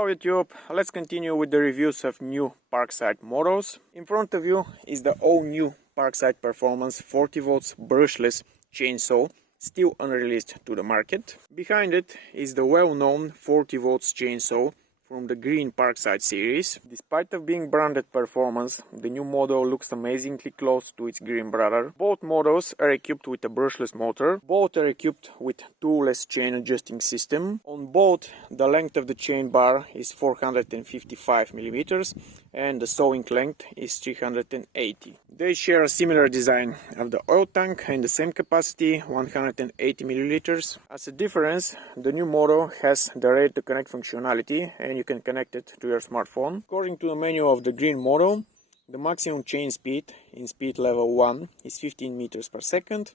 Hello YouTube, let's continue with the reviews of new Parkside models. In front of you is the all new Parkside Performance 40 volts brushless chainsaw, still unreleased to the market. Behind it is the well-known 40 volts chainsaw from the green Parkside series. Despite of being branded Performance, the new model looks amazingly close to its green brother. Both models are equipped with a brushless motor. Both are equipped with toolless chain adjusting system. On both, the length of the chain bar is 455 millimeters and the sewing length is 380. They share a similar design of the oil tank and the same capacity, 180 milliliters. As a difference, the new model has the ready to connect functionality and you can connect it to your smartphone. According to the menu of the green model, the maximum chain speed in speed level 1 is 15 meters per second.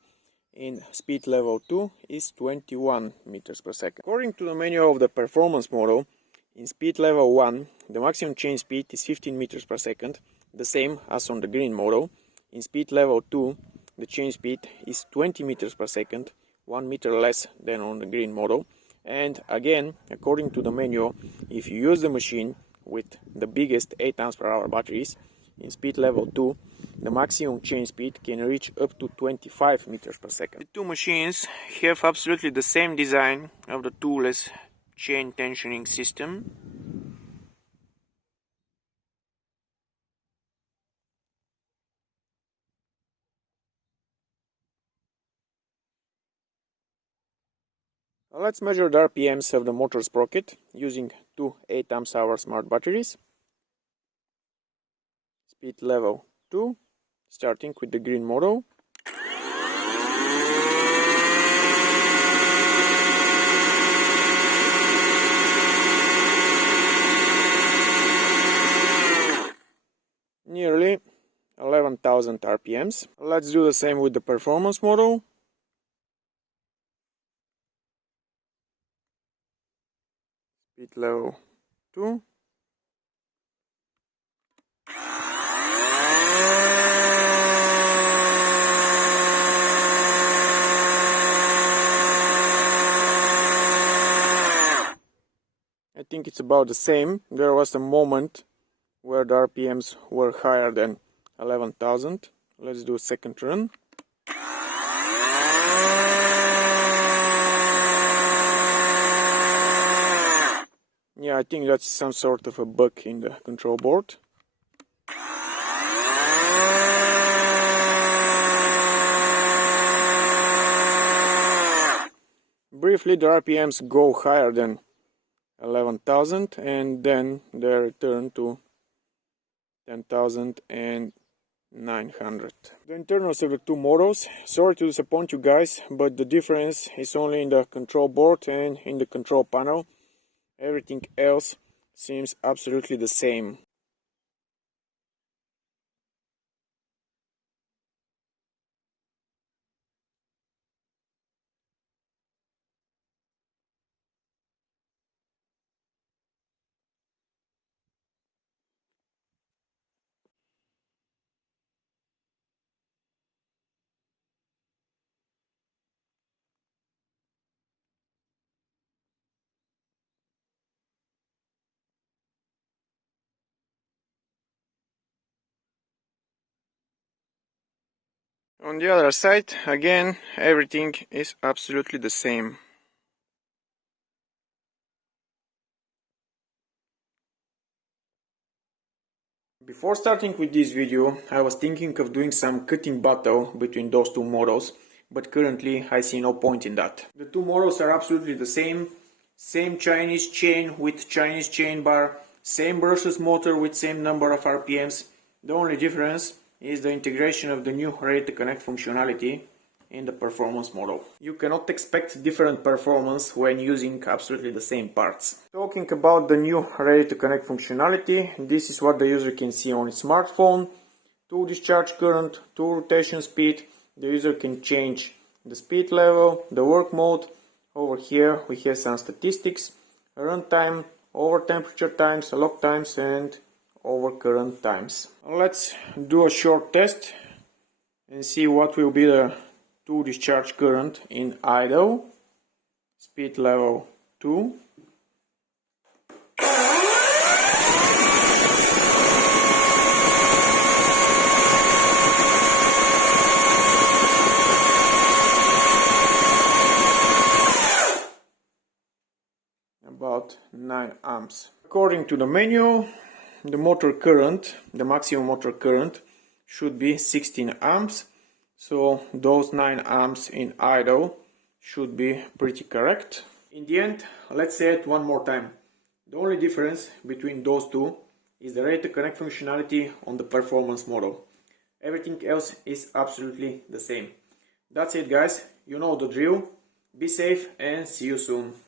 In speed level 2 is 21 meters per second. According to the menu of the Performance model, in speed level 1, the maximum chain speed is 15 meters per second, the same as on the green model. In speed level 2, the chain speed is 20 meters per second, 1 meter less than on the green model. And again, according to the menu, if you use the machine with the biggest 8 amps per hour batteries, in speed level 2, the maximum chain speed can reach up to 25 meters per second. The two machines have absolutely the same design of the toolless chain tensioning system. Let's measure the RPMs of the motor sprocket using two 8 amps hour smart batteries. Speed level 2, starting with the green model. Nearly 11,000 RPMs. Let's do the same with the Performance model. Speed level 2. I think it's about the same. There was a moment where the RPMs were higher than 11,000. Let's do a second run. Yeah, I think that's some sort of a bug in the control board. Briefly, the RPMs go higher than 11,000 and then they return to 10,900. The internals of the two models, sorry to disappoint you guys, but the difference is only in the control board and in the control panel. Everything else seems absolutely the same. On the other side, again, everything is absolutely the same. Before starting with this video, I was thinking of doing some cutting battle between those two models, but currently I see no point in that. The two models are absolutely the same Chinese chain with Chinese chain bar, same brushless motor with same number of RPMs. The only difference is the integration of the new ready to connect functionality in the Performance model. You cannot expect different performance when using absolutely the same parts. Talking about the new ready to connect functionality, this is what the user can see on his smartphone. To discharge current, to rotation speed, the user can change the speed level, the work mode. Over here we have some statistics, run time, over temperature times, lock times and over current times. Let's do a short test and see what will be the to discharge current in idle. Speed level 2. about 9 amps. According to the manual, the motor current, the maximum motor current should be 16 amps. So those 9 amps in idle should be pretty correct. In the end, let's say it one more time. The only difference between those two is the ready to connect functionality on the performance model. Everything else is absolutely the same. That's it guys, you know the drill. Be safe and see you soon.